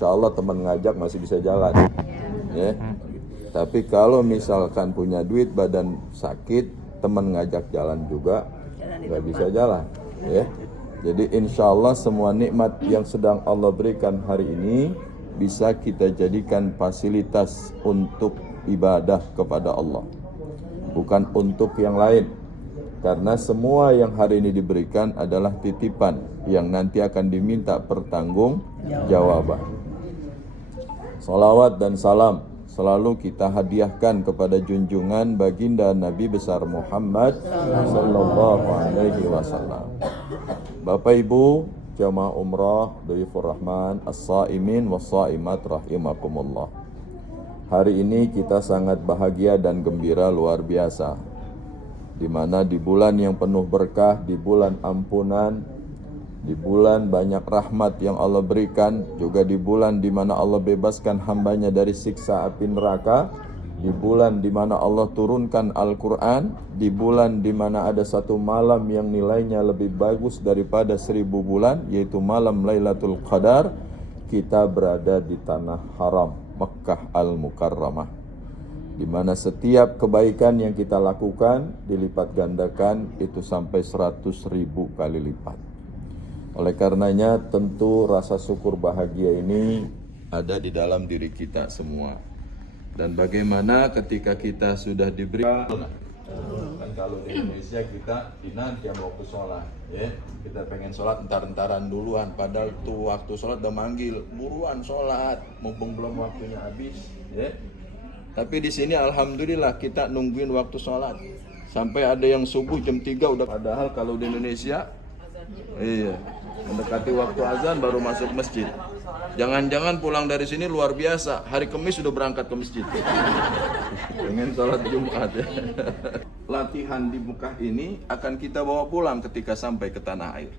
Insya Allah teman ngajak masih bisa jalan, ya. Tapi kalau misalkan punya duit, badan sakit, teman ngajak jalan juga nggak bisa jalan, ya. Jadi insya Allah semua nikmat yang sedang Allah berikan hari ini bisa kita jadikan fasilitas untuk ibadah kepada Allah, bukan untuk yang lain. Karena semua yang hari ini diberikan adalah titipan yang nanti akan diminta pertanggungjawaban. Salawat dan salam selalu kita hadiahkan kepada junjungan baginda Nabi besar Muhammad sallallahu alaihi wasallam. Bapak Ibu jamaah umrah dhaifur rahman as-saimin was-saimat rahimakumullah. Hari ini kita sangat bahagia dan gembira luar biasa, di mana di bulan yang penuh berkah, di bulan ampunan, di bulan banyak rahmat yang Allah berikan, juga di bulan di mana Allah bebaskan hambanya dari siksa api neraka, di bulan di mana Allah turunkan Al-Quran, di bulan di mana ada satu malam yang nilainya lebih bagus daripada 1000 bulan, yaitu malam Lailatul Qadar. Kita berada di tanah haram Mekkah Al-Mukarramah, di mana setiap kebaikan yang kita lakukan dilipat gandakan itu sampai 100.000 kali lipat. Oleh karenanya tentu rasa syukur bahagia ini ada di dalam diri kita semua. Dan bagaimana ketika kita sudah diberi kan, kalau di Indonesia kita dinanti mau ke sholat, ya, kita pengen sholat entar-entaran duluan, padahal tuh waktu sholat udah manggil buruan sholat, mumpung belum waktunya habis, ya. Tapi di sini alhamdulillah kita nungguin waktu sholat sampai ada yang subuh jam 3 udah. Padahal kalau di Indonesia, iya, mendekati waktu azan baru masuk masjid. Jangan-jangan pulang dari sini luar biasa, hari Kamis sudah berangkat ke masjid. Pengen sholat Jumat, ya. Latihan di Mekah ini akan kita bawa pulang ketika sampai ke tanah air.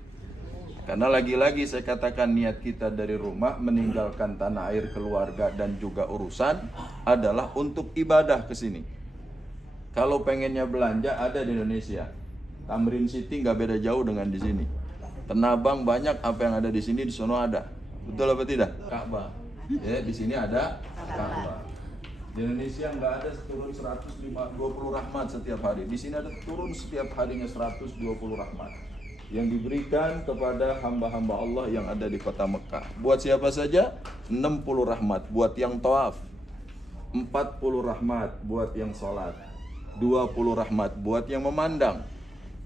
Karena lagi-lagi saya katakan niat kita dari rumah meninggalkan tanah air, keluarga dan juga urusan adalah untuk ibadah ke sini. Kalau pengennya belanja ada di Indonesia. Tamrin City nggak beda jauh dengan di sini. Tenabang banyak, apa yang ada di sini di sono ada. Betul apa tidak? Ka'bah. Ya, di sini ada Ka'bah. Di Indonesia nggak ada turun 120 rahmat setiap hari. Di sini ada turun setiap harinya 120 rahmat yang diberikan kepada hamba-hamba Allah yang ada di kota Mekah. Buat siapa saja? 60 rahmat buat yang tawaf, 40 rahmat buat yang sholat, 20 rahmat buat yang memandang.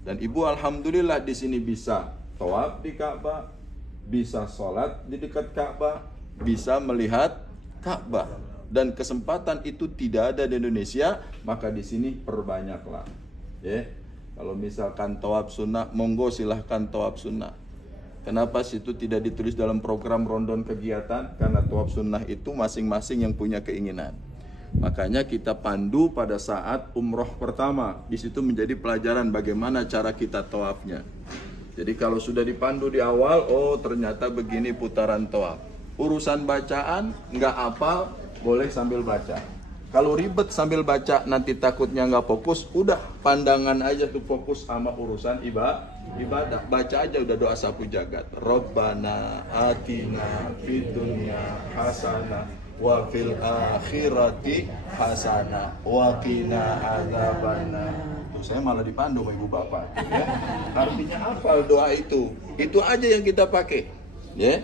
Dan ibu alhamdulillah di sini bisa tawaf di Ka'bah, bisa sholat di dekat Ka'bah, bisa melihat Ka'bah. Dan kesempatan itu tidak ada di Indonesia, maka di sini perbanyaklah. Ya, kalau misalkan tawaf sunnah, monggo silahkan tawaf sunnah. Kenapa situ tidak ditulis dalam program rondon kegiatan? Karena tawaf sunnah itu masing-masing yang punya keinginan. Makanya kita pandu pada saat umroh pertama. Di situ menjadi pelajaran bagaimana cara kita tawafnya. Jadi kalau sudah dipandu di awal, oh ternyata begini putaran tawaf. Urusan bacaan nggak hafal, boleh sambil baca. Kalau ribet sambil baca nanti takutnya nggak fokus, udah pandangan aja tuh fokus sama urusan ibadah. Baca aja udah doa sapu jagat. Rabbana atina fid dunya hasanah wa fil akhirati hasanah wa qina adzabannar. Saya malah dipandu sama ibu bapak, ya. Artinya hafal doa itu aja yang kita pakai, ya.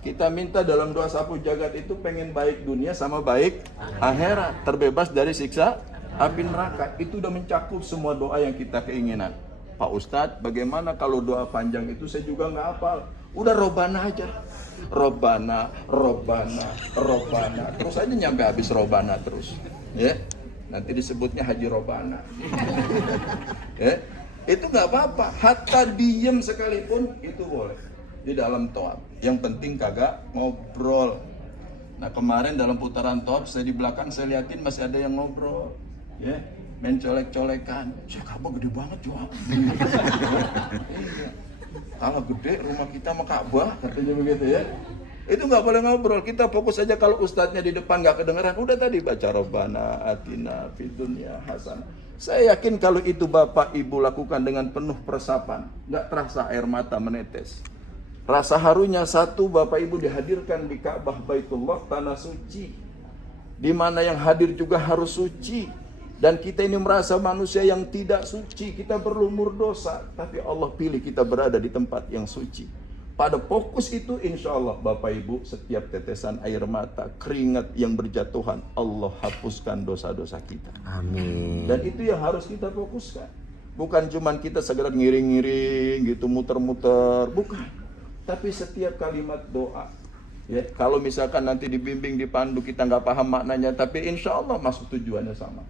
Kita minta dalam doa sapu jagat itu pengen baik dunia sama baik akhirat, terbebas dari siksa api neraka. Itu udah mencakup semua doa yang kita keinginan. Pak Ustadz, bagaimana kalau doa panjang itu saya juga nggak hafal? Udah Robbana aja, Robbana, Robbana, Robbana, terus aja nyampe habis Robbana terus, ya. Nanti disebutnya Haji Robbana. Ya, itu nggak apa-apa. Hatta diem sekalipun itu boleh di dalam tawaf. Yang penting kagak ngobrol. Nah kemarin dalam putaran tawaf saya di belakang saya liatin masih ada yang ngobrol, ya, main colek-colekan. Saya Ka'bah gede banget juga. Kalau gede rumah kita sama Ka'bah katanya begitu, ya. Itu nggak boleh ngobrol, kita fokus aja. Kalau ustadznya di depan nggak kedengeran, udah tadi baca Rabbana atina fid dunya hasanah. Saya yakin kalau itu bapak ibu lakukan dengan penuh peresapan, nggak terasa air mata menetes. Rasa harunya satu, Bapak Ibu dihadirkan di Ka'bah Baitullah, tanah suci, di mana yang hadir juga harus suci. Dan kita ini merasa manusia yang tidak suci, kita berlumur dosa, tapi Allah pilih kita berada di tempat yang suci. Pada fokus itu insya Allah Bapak Ibu, setiap tetesan air mata, keringat yang berjatuhan, Allah hapuskan dosa-dosa kita. Amin. Dan itu yang harus kita fokuskan. Bukan cuman kita segera ngiring-ngiring gitu, muter-muter, bukan. Tapi setiap kalimat doa, ya, kalau misalkan nanti dibimbing, dipandu, kita nggak paham maknanya, tapi insya Allah masuk tujuannya sama.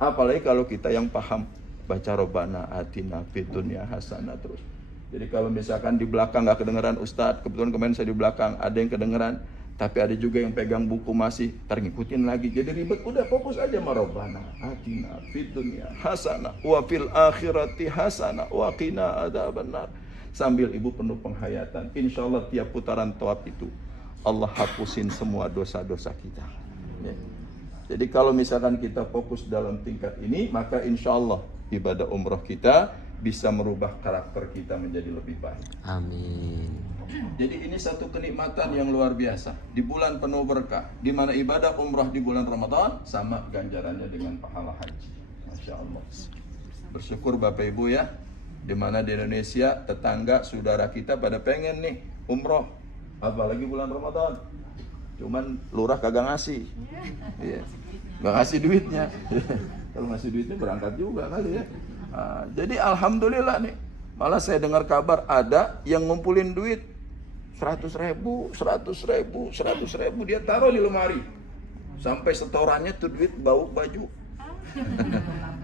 Apalagi kalau kita yang paham, baca Robbana atina fid dunya hasanah terus. Jadi kalau misalkan di belakang nggak kedengeran Ustadz, kebetulan kemarin saya di belakang, ada yang kedengeran, tapi ada juga yang pegang buku masih ngikutin lagi, jadi ribet. Udah fokus aja sama Robbana atina fid dunya hasanah wa fil akhirati hasanah wa qina adzabannar. Sambil ibu penuh penghayatan, insya Allah tiap putaran tawaf itu Allah hapusin semua dosa-dosa kita, ya. Jadi kalau misalkan kita fokus dalam tingkat ini, maka insya Allah ibadah umroh kita bisa merubah karakter kita menjadi lebih baik. Amin. Jadi ini satu kenikmatan yang luar biasa di bulan penuh berkah, di mana ibadah umroh di bulan Ramadan sama ganjarannya dengan pahala haji. Masya Allah. Bersyukur Bapak Ibu ya, di mana di Indonesia tetangga saudara kita pada pengen nih umroh, apalagi bulan Ramadan. Cuman lurah kagak ngasih, iya, nggak ngasih duitnya. Kalau ngasih duitnya berangkat juga kali ya. Nah, jadi alhamdulillah nih, malah saya dengar kabar ada yang ngumpulin duit 100.000 dia taruh di lemari, sampai setorannya tuh duit bau baju.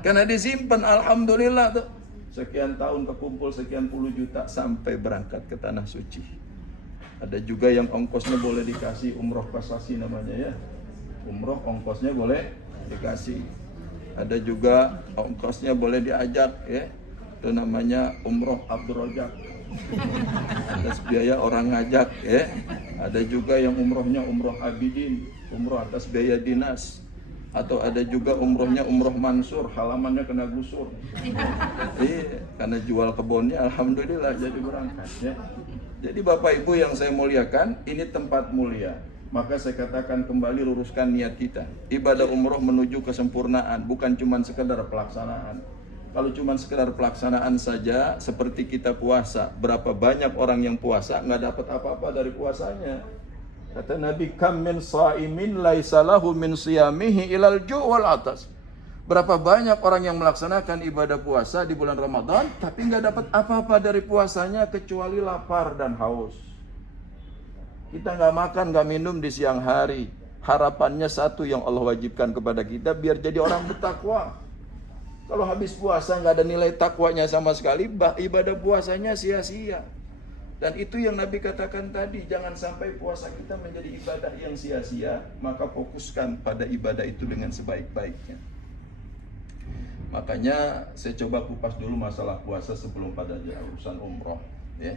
Karena disimpan, alhamdulillah tuh. Sekian tahun kekumpul sekian puluh juta sampai berangkat ke tanah suci. Ada juga yang ongkosnya boleh dikasih, umroh pasasi namanya ya. Umroh ongkosnya boleh dikasih. Ada juga ongkosnya boleh diajak ya. Itu namanya umroh Abdurrojak. Atas biaya orang ngajak ya. Ada juga yang umrohnya umroh Abidin, umroh atas biaya dinas. Atau ada juga umrohnya umroh Mansur, halamannya kena gusur. Iya, karena jual kebunnya, alhamdulillah jadi berangkat ya. Jadi Bapak Ibu yang saya muliakan, ini tempat mulia. Maka saya katakan kembali, luruskan niat kita. Ibadah umroh menuju kesempurnaan, bukan cuma sekedar pelaksanaan. Kalau cuma sekedar pelaksanaan saja, seperti kita puasa, berapa banyak orang yang puasa nggak dapat apa-apa dari puasanya. Kata Nabi, kam min sa'imin laisa lahu min siyamihi ilal ju' wal atas. Berapa banyak orang yang melaksanakan ibadah puasa di bulan Ramadan, tapi nggak dapat apa-apa dari puasanya kecuali lapar dan haus. Kita nggak makan, nggak minum di siang hari. Harapannya satu yang Allah wajibkan kepada kita, biar jadi orang bertakwa. Kalau habis puasa nggak ada nilai takwanya sama sekali, ibadah puasanya sia-sia. Dan itu yang Nabi katakan tadi, jangan sampai puasa kita menjadi ibadah yang sia-sia, maka fokuskan pada ibadah itu dengan sebaik-baiknya. Makanya saya coba kupas dulu masalah puasa sebelum pada urusan umroh ya.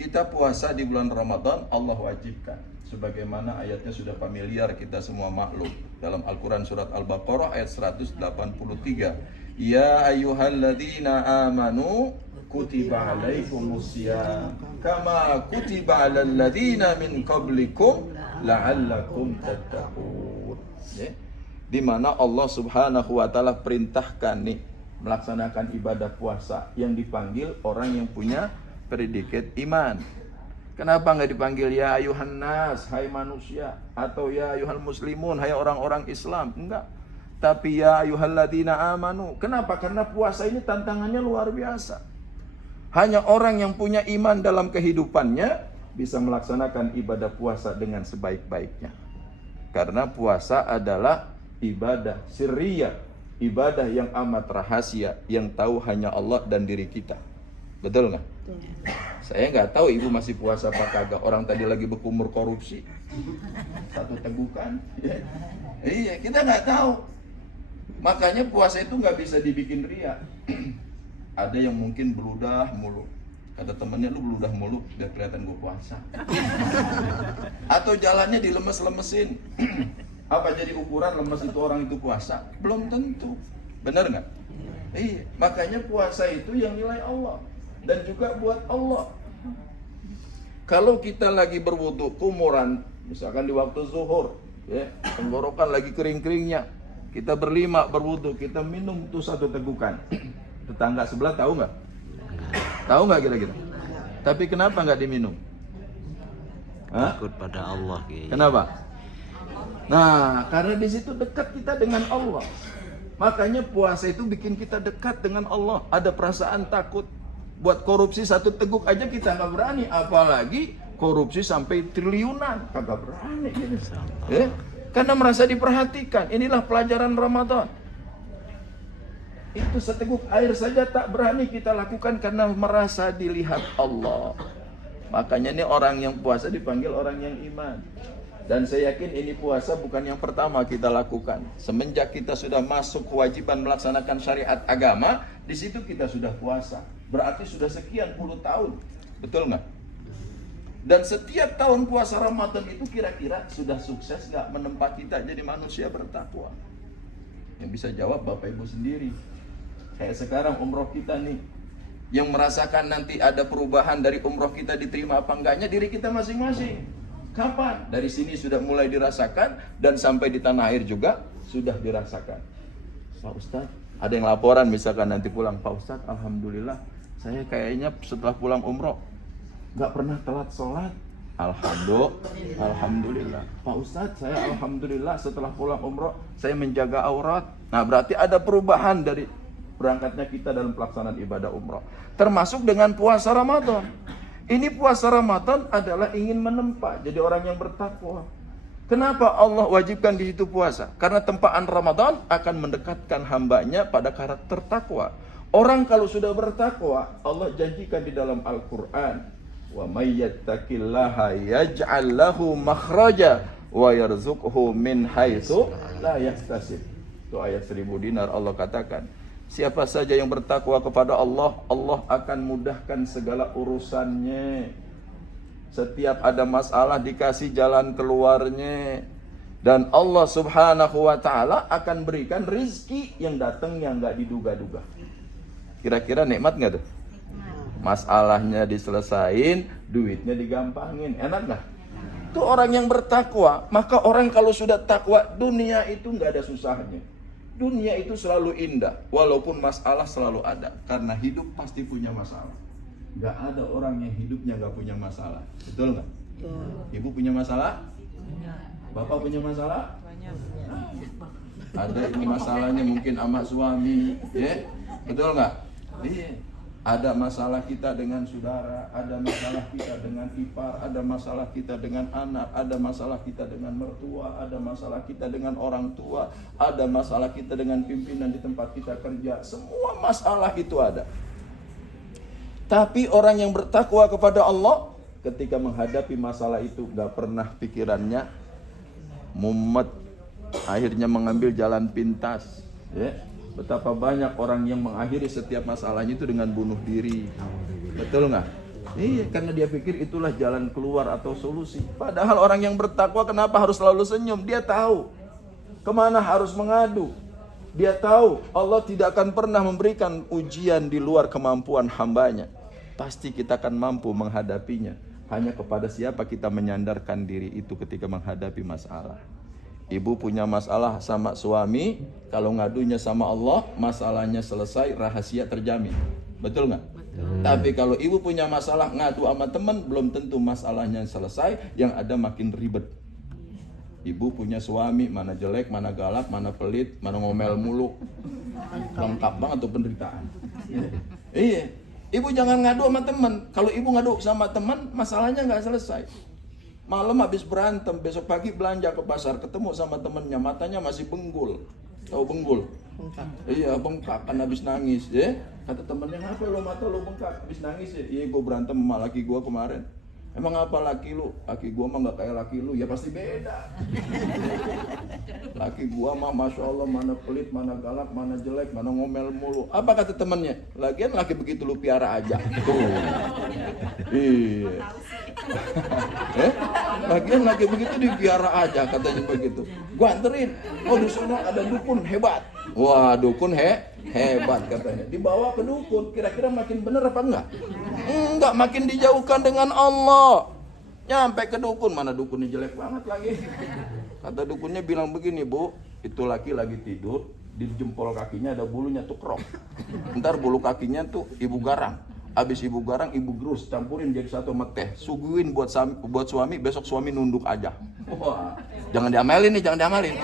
Kita puasa di bulan Ramadan Allah wajibkan, sebagaimana ayatnya sudah familiar, kita semua maklum. Dalam Al-Quran surat Al-Baqarah ayat 183, ya ayyuhalladzina amanu kutiba alaikumusiyam kama kutiba alal ladzina min qablikum la'allakum tattaqun ya. Di mana Allah Subhanahu wa taala perintahkan nih melaksanakan ibadah puasa yang dipanggil orang yang punya predikat iman. Kenapa nggak dipanggil ya ayuhan nas, hai manusia, atau ya ayuhal muslimun, hai orang-orang Islam? Enggak. Tapi ya ayyuhalladzina amanu. Kenapa? Karena puasa ini tantangannya luar biasa. Hanya orang yang punya iman dalam kehidupannya bisa melaksanakan ibadah puasa dengan sebaik-baiknya. Karena puasa adalah ibadah sirriyah, ibadah yang amat rahasia, yang tahu hanya Allah dan diri kita. Betul nggak? Saya nggak tahu ibu masih puasa apa kagak. Orang tadi lagi berkumur korupsi, satu tegukan. Ya. Iya, kita nggak tahu. Makanya puasa itu nggak bisa dibikin ria. Ada yang mungkin beludah mulu. Kata temennya, lu beludah mulu biar kelihatan gue puasa. Atau jalannya dilemes-lemesin. Apa jadi ukuran lemes itu orang itu puasa? Belum tentu. Benar nggak? Iya. Makanya puasa itu yang nilai Allah dan juga buat Allah. Kalau kita lagi berwudu kumuran, misalkan di waktu zuhur, ya, tenggorokan lagi kering-keringnya, kita berlima berwudu, kita minum tuh satu tegukan. Tetangga sebelah tahu nggak? Tahu nggak kira-kira? Tapi kenapa nggak diminum? Hah? Takut pada Allah. Kiai. Kenapa? Nah, karena di situ dekat kita dengan Allah. Makanya puasa itu bikin kita dekat dengan Allah. Ada perasaan takut. Buat korupsi satu teguk aja kita nggak berani, apalagi korupsi sampai triliunan, kagak berani gitu. Ya? Karena merasa diperhatikan. Inilah pelajaran Ramadan. Itu seteguk air saja tak berani kita lakukan karena merasa dilihat Allah. Makanya ini orang yang puasa dipanggil orang yang iman. Dan saya yakin ini puasa bukan yang pertama kita lakukan. Semenjak kita sudah masuk kewajiban melaksanakan syariat agama, di situ kita sudah puasa. Berarti sudah sekian puluh tahun. Betul nggak? Dan setiap tahun puasa Ramadan itu kira-kira sudah sukses nggak menempa kita jadi manusia bertakwa? Yang bisa jawab Bapak Ibu sendiri. Kayak sekarang umroh kita nih, yang merasakan nanti ada perubahan dari umroh kita diterima apa enggaknya diri kita masing-masing. Kapan? Dari sini sudah mulai dirasakan dan sampai di tanah air juga sudah dirasakan. Pak Ustadz, ada yang laporan misalkan nanti pulang, Pak Ustadz, alhamdulillah saya kayaknya setelah pulang umroh nggak pernah telat sholat. Alhamdulillah. Pak Ustadz, saya alhamdulillah setelah pulang umroh saya menjaga aurat. Nah, berarti ada perubahan dari berangkatnya kita dalam pelaksanaan ibadah umroh. Termasuk dengan puasa Ramadan. Ini puasa Ramadan adalah ingin menempa jadi orang yang bertakwa. Kenapa Allah wajibkan di situ puasa? Karena tempaan Ramadan akan mendekatkan hambanya pada karakter takwa. Orang kalau sudah bertakwa, Allah janjikan di dalam Al-Quran, wa may yattaqillaha yaj'al lahu makhraja wa yarzuqhu min haitsu la yahtasib. Itu ayat 1000 dinar Allah katakan. Siapa saja yang bertakwa kepada Allah, Allah akan mudahkan segala urusannya. Setiap ada masalah dikasih jalan keluarnya. Dan Allah subhanahu wa ta'ala akan berikan rizki yang datang yang gak diduga-duga. Kira-kira nikmat gak tuh? Masalahnya diselesain, duitnya digampangin. Enak gak? Itu orang yang bertakwa. Maka orang kalau sudah takwa, dunia itu gak ada susahnya. Dunia itu selalu indah, walaupun masalah selalu ada. Karena hidup pasti punya masalah. Gak ada orang yang hidupnya gak punya masalah. Betul gak? Ibu punya masalah? Bapak punya masalah? Ada ini masalahnya mungkin sama suami, ya? Betul gak? Iya. Ada masalah kita dengan saudara, ada masalah kita dengan ipar, ada masalah kita dengan anak, ada masalah kita dengan mertua, ada masalah kita dengan orang tua, ada masalah kita dengan pimpinan di tempat kita kerja. Semua masalah itu ada. Tapi orang yang bertakwa kepada Allah, ketika menghadapi masalah itu gak pernah pikirannya mumet, akhirnya mengambil jalan pintas, ya. Betapa banyak orang yang mengakhiri setiap masalahnya itu dengan bunuh diri. Betul nggak? Iya, karena dia pikir itulah jalan keluar atau solusi. Padahal orang yang bertakwa kenapa harus selalu senyum? Dia tahu kemana harus mengadu. Dia tahu Allah tidak akan pernah memberikan ujian di luar kemampuan hambanya. Pasti kita akan mampu menghadapinya. Hanya kepada siapa kita menyandarkan diri itu ketika menghadapi masalah. Ibu punya masalah sama suami, kalau ngadunya sama Allah, masalahnya selesai, rahasia terjamin. Betul nggak? Tapi kalau ibu punya masalah ngadu sama teman, belum tentu masalahnya selesai, yang ada makin ribet. Ibu punya suami, mana jelek, mana galak, mana pelit, mana ngomel mulu. Lengkap banget tuh penderitaan. Iya. Ibu jangan ngadu sama teman. Kalau ibu ngadu sama teman, masalahnya nggak selesai. Malam habis berantem, besok pagi belanja ke pasar, ketemu sama temennya, matanya masih benggul. Tahu benggul? Bengkak. Iya, bengkak kan habis nangis, ya. Kata temennya, "Ngapa lo mata lo bengkak habis nangis ya?" "Iya, gue berantem sama laki gue kemarin." "Emang apa laki lu?" "Laki gue mah gak kayak laki lu." "Ya pasti beda." "Laki gue mah Masya Allah, mana pelit, mana galak, mana jelek, mana ngomel mulu." Apa kata temennya? "Lagian laki begitu lu piara aja." Tuh. Iya. Lagian laki begitu dipiara aja, katanya begitu. "Gua anterin." "Oh, di sana ada dukun hebat." Wah, dukun hebat katanya. Dibawa ke dukun, kira-kira makin bener apa enggak? Enggak, makin dijauhkan dengan Allah. Nyampe ke dukun, mana dukunnya jelek banget lagi. Kata dukunnya bilang begini, Bu, itu laki lagi tidur, di jempol kakinya ada bulunya tuh krok. Ntar bulu kakinya tuh ibu garang. Habis ibu garang, ibu gerus, campurin jadi satu sama teh. Suguhin buat suami, besok suami nunduk aja. Wah, jangan diamalin nih, jangan diamalin.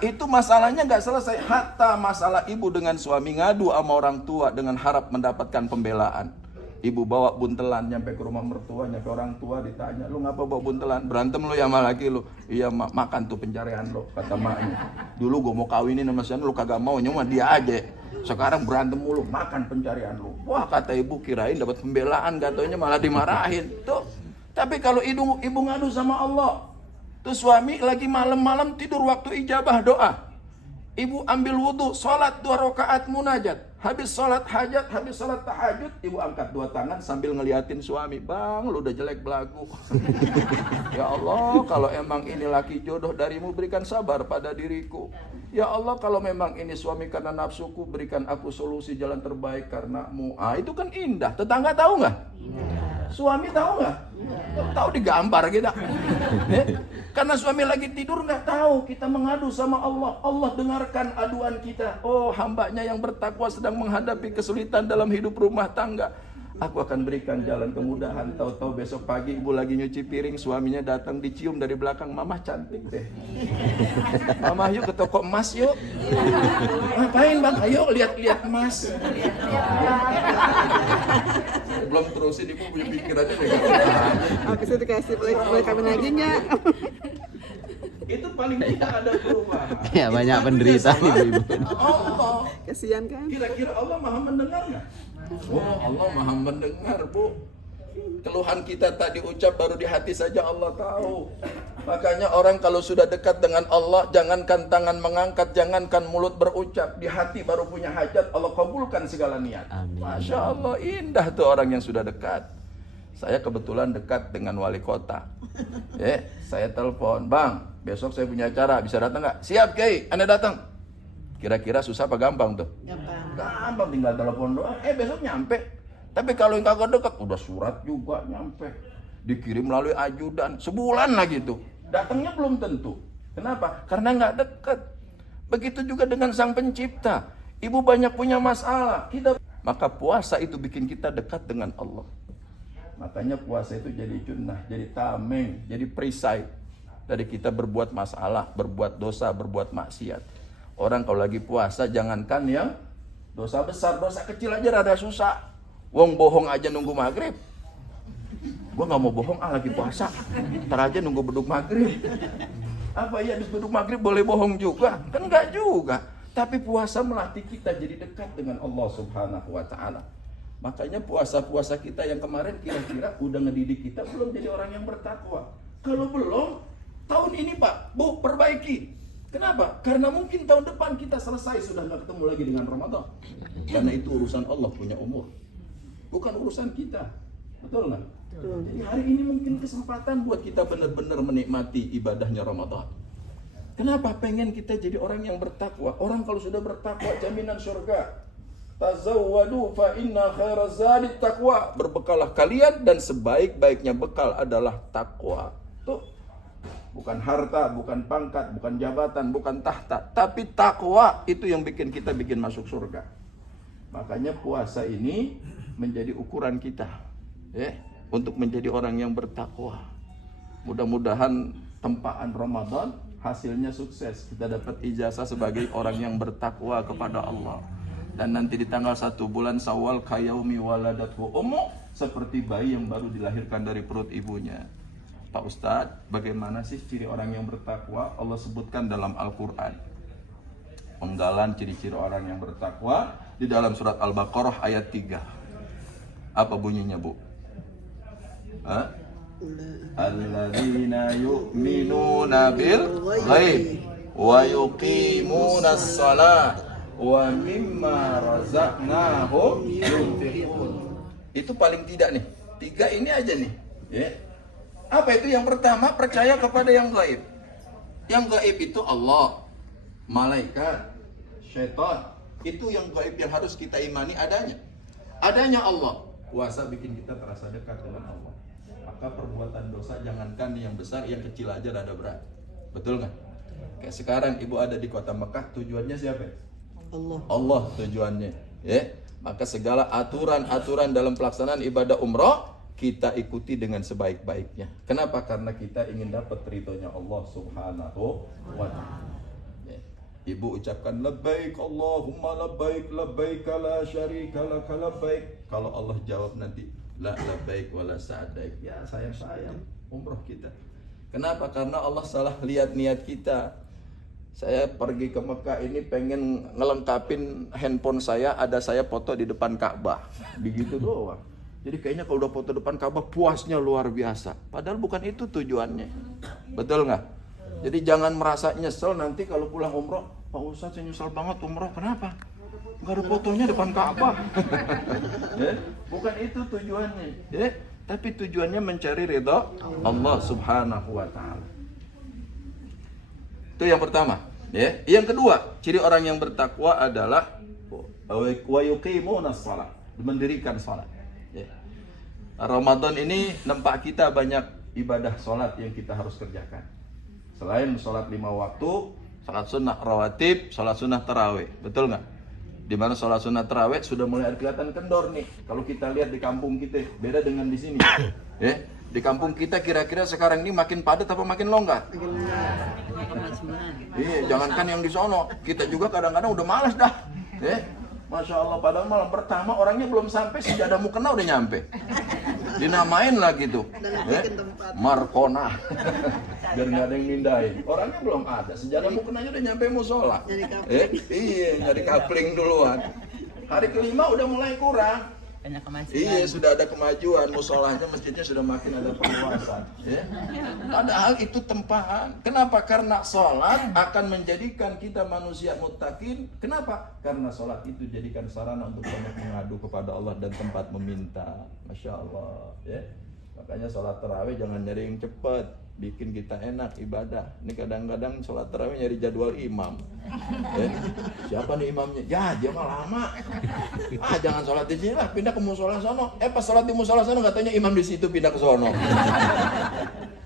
Itu masalahnya nggak selesai. Hatta masalah ibu dengan suami ngadu sama orang tua dengan harap mendapatkan pembelaan. Ibu bawa buntelan nyampe ke rumah mertua, nyampe orang tua ditanya, lu ngapa bawa buntelan? Berantem lu ya sama laki lu? Iya mak, makan tuh pencarian lu, kata maknya. Dulu gue mau kawinin sama si lu kagak mau, cuma dia aja. Sekarang berantem mulu, makan pencarian lu. Wah, kata ibu, kirain dapat pembelaan, katanya malah dimarahin. Tuh. Tapi kalau ibu ngadu sama Allah, tuh suami lagi malam-malam tidur waktu ijabah doa. Ibu ambil wudhu, sholat 2 rakaat munajat. Habis sholat hajat, habis sholat tahajud, ibu angkat 2 tangan sambil ngeliatin suami. Bang, lu udah jelek belagu. Ya Allah, kalau emang ini laki jodoh darimu, berikan sabar pada diriku. Ya Allah, kalau memang ini suami karena nafsuku, berikan aku solusi jalan terbaik karenamu. Itu kan indah. Tetangga tahu nggak? Suami tahu nggak? Tahu digambar kita. Karena suami lagi tidur nggak tahu kita mengadu sama Allah. Allah dengarkan aduan kita. Oh, hambanya yang bertakwa sedang menghadapi kesulitan dalam hidup rumah tangga. Aku akan berikan jalan kemudahan. Tahu-tahu besok pagi ibu lagi nyuci piring, suaminya datang dicium dari belakang. Mama cantik deh. Mama yuk ke toko emas yuk. Ngapain bang? Ayo lihat-lihat emas. Belum terusin ibu punya pikirannya deh. Oke, saya dikasih boleh kawin lagi nggak? Itu paling tidak ada perubahan. Ya banyak penderita ibu-ibu. Allah. Kasihan kan? Kira-kira Allah maha mendengar nggak? Oh, Allah maha mendengar, Bu. Keluhan kita tadi ucap baru di hati saja Allah tahu. Makanya orang kalau sudah dekat dengan Allah, jangankan tangan mengangkat, jangankan mulut berucap, di hati baru punya hajat, Allah kabulkan segala niat. Amin. Masya Allah, indah tuh orang yang sudah dekat. Saya kebetulan dekat dengan wali kota. Saya telepon, Bang, besok saya punya acara, bisa datang nggak? Siap, Kiai, Anda datang. Kira-kira susah apa gampang tuh? Gampang, tinggal telepon doang. Besok nyampe. Tapi kalau yang kagak dekat, udah surat juga nyampe. Dikirim melalui ajudan, sebulan lagi tuh. Datangnya belum tentu. Kenapa? Karena nggak dekat. Begitu juga dengan Sang Pencipta. Ibu banyak punya masalah. Maka puasa itu bikin kita dekat dengan Allah. Makanya puasa itu jadi junnah, jadi tameng, jadi perisai dari kita berbuat masalah, berbuat dosa, berbuat maksiat. Orang kalau lagi puasa jangankan yang dosa besar, dosa kecil aja rada susah. Wong bohong aja nunggu maghrib. Gua nggak mau bohong, lagi puasa. Ntar aja nunggu beduk maghrib. Apa ya habis beduk maghrib boleh bohong juga? Kan nggak juga. Tapi puasa melatih kita jadi dekat dengan Allah Subhanahu Wa Taala. Makanya puasa-puasa kita yang kemarin kira-kira udah ngedidik kita belum jadi orang yang bertakwa. Kalau belum, tahun ini Pak, Bu, perbaiki. Kenapa? Karena mungkin tahun depan kita selesai sudah nggak ketemu lagi dengan Ramadan. Karena itu urusan Allah punya umur, bukan urusan kita. Betul nggak? Jadi hari ini mungkin kesempatan buat kita benar-benar menikmati ibadahnya Ramadan. Kenapa? Pengen kita jadi orang yang bertakwa. Orang kalau sudah bertakwa jaminan surga. Tazawwadu fa inna khairaz zadi taqwa. Berbekalah kalian dan sebaik-baiknya bekal adalah takwa. Tuh. Bukan harta, bukan pangkat, bukan jabatan, bukan tahta, tapi takwa itu yang bikin kita masuk surga. Makanya puasa ini menjadi ukuran kita, untuk menjadi orang yang bertakwa. Mudah-mudahan tempaan Ramadan hasilnya sukses. Kita dapat ijazah sebagai orang yang bertakwa kepada Allah. Dan nanti di tanggal 1 bulan Syawal kayaumi waladathu ummu, seperti bayi yang baru dilahirkan dari perut ibunya. Pak Ustadz, bagaimana sih ciri orang yang bertakwa? Allah sebutkan dalam Al-Quran. Penggalan ciri-ciri orang yang bertakwa di dalam surat Al-Baqarah ayat 3. Apa bunyinya, Bu? Alladzina yu'minuna bil ghaib wa yuqimunas shalah wa mimma razaqnahum yunfiqun. Itu paling tidak nih. 3 ini aja nih, ya. Apa itu? Yang pertama, percaya kepada yang gaib. Yang gaib itu Allah, malaikat, syaitan. Itu yang gaib yang harus kita imani adanya. Adanya Allah, Puasa bikin kita terasa dekat dengan Allah. Maka perbuatan dosa jangankan yang besar, yang kecil aja rada berat. Betul nggak? Kayak sekarang ibu ada di kota Mekah, tujuannya siapa? Allah tujuannya. Ya, maka segala aturan-aturan dalam pelaksanaan ibadah umroh kita ikuti dengan sebaik-baiknya. Kenapa? Karena kita ingin dapat ridhonya Allah Subhanahu wa Ta'ala. Ibu ucapkan labbaik Allahumma labbaik labbaik la syarika laka labbaik. Kalau Allah jawab nanti la labbaik wala sa'daik. Ya sayang umroh kita. Kenapa? Karena Allah salah lihat niat kita. Saya pergi ke Mekah ini pengen ngelengkapin handphone saya, ada saya foto di depan Ka'bah. Begitu doang. Jadi kayaknya kalau udah foto depan Ka'bah puasnya luar biasa. Padahal bukan itu tujuannya. Betul nggak? Jadi jangan merasa nyesel nanti kalau pulang umroh. Pak Ustadz saya nyesel banget umroh, kenapa? Gak ada fotonya depan Ka'bah. Ya, bukan itu tujuannya. Ya, tapi tujuannya mencari ridha Allah Subhanahu wa Ta'ala. Itu yang pertama. Ya. Yang kedua, ciri orang yang bertakwa adalah wa yuqimunas shalah, mendirikan salat. Ya. Ramadan ini nampak kita banyak ibadah salat yang kita harus kerjakan. Selain salat 5 waktu, salat sunnah rawatib, salat sunnah tarawih, betul nggak? Di mana salat sunnah tarawih sudah mulai kelihatan kendor nih. Kalau kita lihat di kampung kita, beda dengan di sini. Ya, di kampung kita kira-kira sekarang ini makin padat apa makin longgar? Iya, jangankan yang di sono, kita juga kadang-kadang udah malas dah. Masya Allah, padahal malam pertama orangnya belum sampai, sejadah mukena udah nyampe. Dinamain lah gitu. Markona. Biar nggak ada yang mindahin. Orangnya belum ada, sejadah mukenanya udah nyampe musola. Iya, nyari kapling duluan. Hari kelima udah mulai kurang. Banyak kemajuan. Iya, sudah ada kemajuan, musolahnya, masjidnya sudah makin ada perluasan. Ya. Padahal itu tempahan. Kenapa? Karena sholat akan menjadikan kita manusia muttaqin. Kenapa? Karena sholat itu jadikan sarana untuk banyak mengadu kepada Allah dan tempat meminta. Masya Allah. Ya. Makanya sholat tarawih jangan nyari yang cepat, bikin kita enak ibadah. Ini kadang-kadang sholat tarawih nyari jadwal imam. Siapa nih imamnya? Ya dia mah lama. Jangan sholat di sini lah, pindah ke musola sono. Pas sholat di musola sono katanya imam di situ pindah ke sono.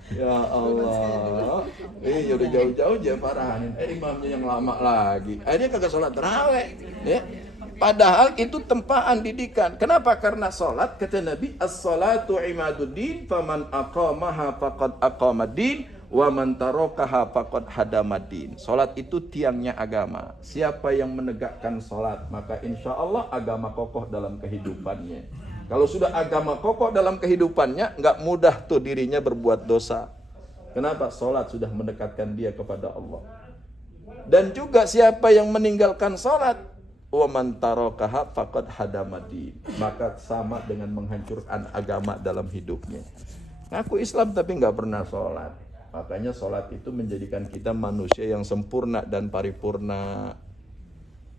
Ya Allah. Udah jauh-jauh dia parahin. Imamnya yang lama lagi. Dia kagak sholat tarawih. Ya. Padahal itu tempaan didikan. Kenapa? Karena sholat, kata Nabi, as-salatu imaduddin, faman aqamaha faqad aqamaddin, wa man tarakaha faqad hadamaddin. Sholat itu tiangnya agama. Siapa yang menegakkan sholat, maka insya Allah agama kokoh dalam kehidupannya. Kalau sudah agama kokoh dalam kehidupannya, nggak mudah tuh dirinya berbuat dosa. Kenapa? Sholat sudah mendekatkan dia kepada Allah. Dan juga siapa yang meninggalkan sholat, wa man tarakaha faqad hadamaddin, maka sama dengan menghancurkan agama dalam hidupnya. Ngaku Islam tapi nggak pernah sholat. Makanya sholat itu menjadikan kita manusia yang sempurna dan paripurna.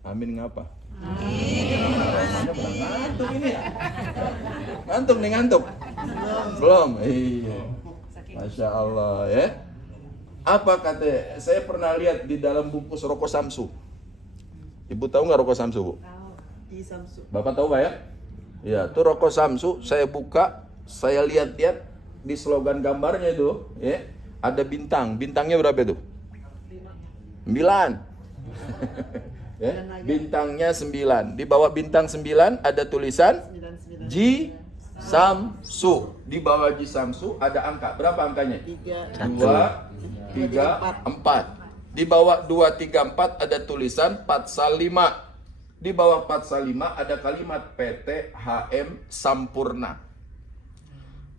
Amin ngapa? Amin. Ngantuk ini ya? Ngantuk nih ngantuk? Belum? Iya. Masya Allah ya. Apa kata? Saya pernah lihat di dalam bungkus rokok Samsu. Ibu tahu nggak rokok Samsu, Bu? Tahu. Di Samsu. Bapak tahu nggak ya? Ya, itu rokok Samsu. Saya buka, saya lihat-lihat di slogan gambarnya itu, ya, ada bintang. Bintangnya berapa itu? 9. Ya, bintangnya 9. Di bawah bintang 9 ada tulisan Ji Samsu. Di bawah Ji Samsu ada angka. Berapa angkanya? 2, 3, 4. Di bawah 2, 3, 4 ada tulisan Patsal 5. Di bawah Patsal 5 ada kalimat PT HM Sampurna.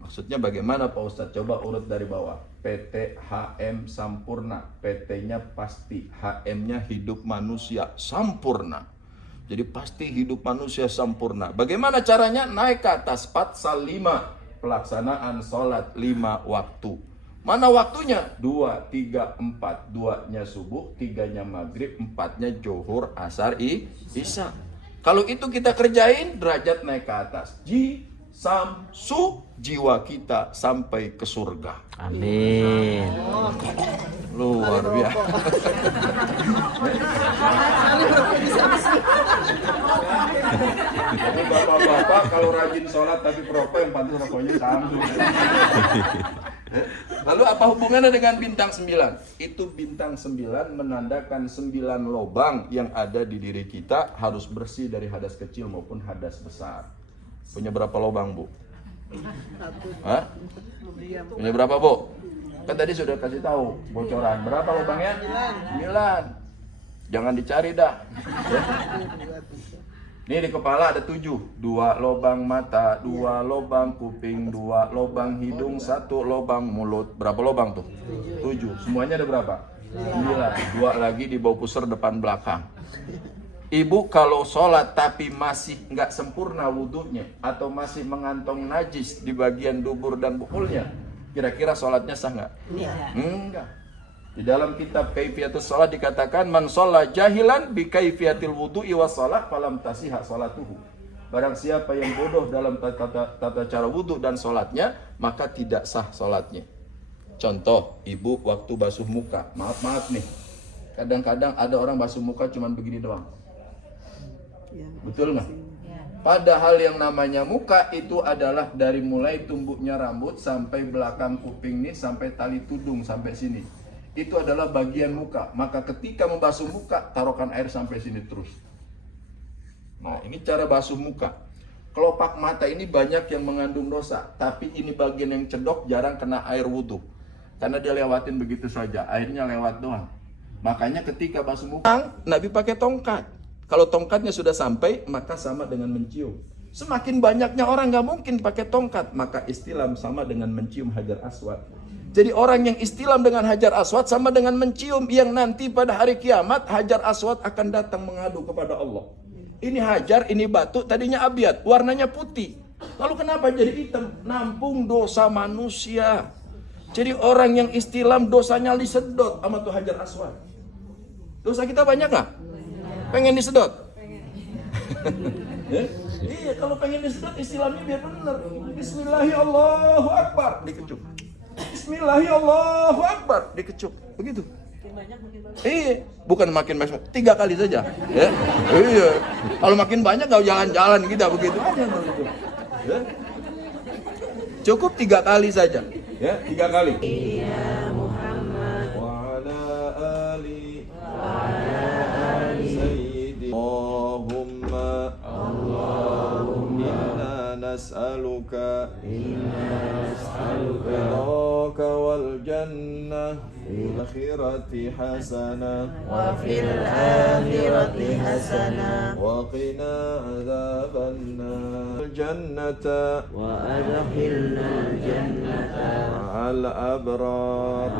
Maksudnya bagaimana Pak Ustadz? Coba urut dari bawah. PT HM Sampurna. PT-nya pasti, HM-nya hidup manusia Sampurna. Jadi pasti hidup manusia sempurna. Bagaimana caranya? Naik ke atas Patsal 5. Pelaksanaan sholat 5 waktu. Mana waktunya? 2, 3, 4. 2-nya subuh, 3-nya maghrib, 4-nya zuhur, asar, isya. Kalau itu kita kerjain, derajat naik ke atas. Ji Samsu, jiwa kita sampai ke surga. Amin. Luar biasa. Jadi bapak-bapak kalau rajin sholat tapi perokok yang pantas rokoknya Samsung. Lalu apa hubungannya dengan bintang 9? Itu bintang 9 menandakan 9 lubang yang ada di diri kita harus bersih dari hadas kecil maupun hadas besar. Punya berapa lubang, Bu? Hah? Punya berapa, Bu? Kan tadi sudah kasih tahu bocoran. Berapa lubangnya? 9. Jangan dicari dah. Ini di kepala ada 7. 2 lubang mata, 2 lubang kuping, 2 lubang hidung, 1 lubang mulut. Berapa lubang tuh? 7. Semuanya ada berapa? 9. 2 lagi di bawah pusar depan belakang. Ibu kalau sholat tapi masih nggak sempurna wudhunya atau masih mengantong najis di bagian dubur dan bukulnya, kira-kira sholatnya sah nggak? Enggak. Di dalam kitab Kaifiyatus Shalah dikatakan man shalla jahilan bi kaifiyatil wudu'i was shalah falam tasihha sholatuhu. Barang siapa yang bodoh dalam tata cara wudhu dan sholatnya, maka tidak sah sholatnya. Contoh, ibu waktu basuh muka, maaf nih, kadang-kadang ada orang basuh muka cuman begini doang. Betul nggak? Padahal yang namanya muka itu adalah dari mulai tumbuhnya rambut sampai belakang kuping nih, sampai tali tudung sampai sini. Itu adalah bagian muka. Maka ketika membasuh muka, taruhkan air sampai sini terus. Nah, ini cara basuh muka. Kelopak mata ini banyak yang mengandung dosa, tapi ini bagian yang cedok jarang kena air wudhu. Karena dia lewatin begitu saja, airnya lewat doang. Makanya ketika basuh muka, Nabi pakai tongkat. Kalau tongkatnya sudah sampai, maka sama dengan mencium. Semakin banyaknya orang nggak mungkin pakai tongkat, maka istilam sama dengan mencium hajar aswad. Jadi orang yang istilam dengan hajar aswad sama dengan mencium, yang nanti pada hari kiamat hajar aswad akan datang mengadu kepada Allah. Ini hajar, ini batu, tadinya abyad, warnanya putih. Lalu kenapa jadi hitam? Nampung dosa manusia. Jadi orang yang istilam dosanya disedot sama tuh hajar aswad. Dosa kita banyak nggak? Pengen disedot? Iya, kalau pengen disedot istilahnya biar benar. Bismillahirrahmanirrahim, dikecup. Bismillahirrahmanirrahim, dikecup. Begitu. Iya, bukan makin banyak, 3 kali saja. Ya. Iya. Kalau makin banyak nggak jalan-jalan kita begitu aja. Ya. Cukup 3 kali saja. Ya, 3 kali. Ya Muhammad wa ala ali sayyidi Allahumma nas'aluka ridhaka wal jannah fil akhirati hasanah wa fil akhirati hasanah wa qina adzaban nar jannata wa adkhilna al jannata ma'al abrar